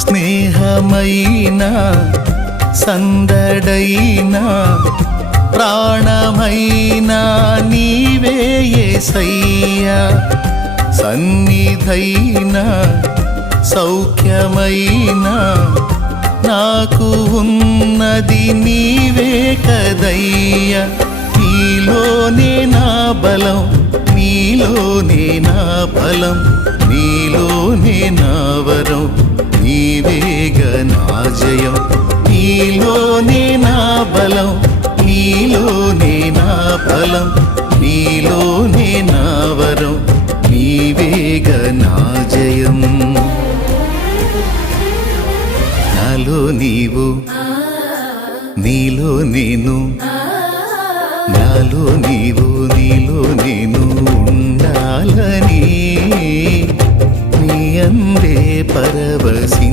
స్నేహమైన సందడైన ప్రాణమైన నీవే యేసయ్యా. సన్నిధైన సౌఖ్యమైన నాకు ఉన్నది నీవే కదయ్యా. నీలోనే నా బలం, నీలోనే నా బలం, నీలోనే నా వరం, నీవేగ నా జయం. నీలోనే నా బలం, నీలోనే నా బలం, నీలోనే నా వరం, నీవేగ నా జయం. నాలో నీవు, నీలో నేను, నాలో నీవు, నీలో నేను ఉండాలని నీ అందే పరవశి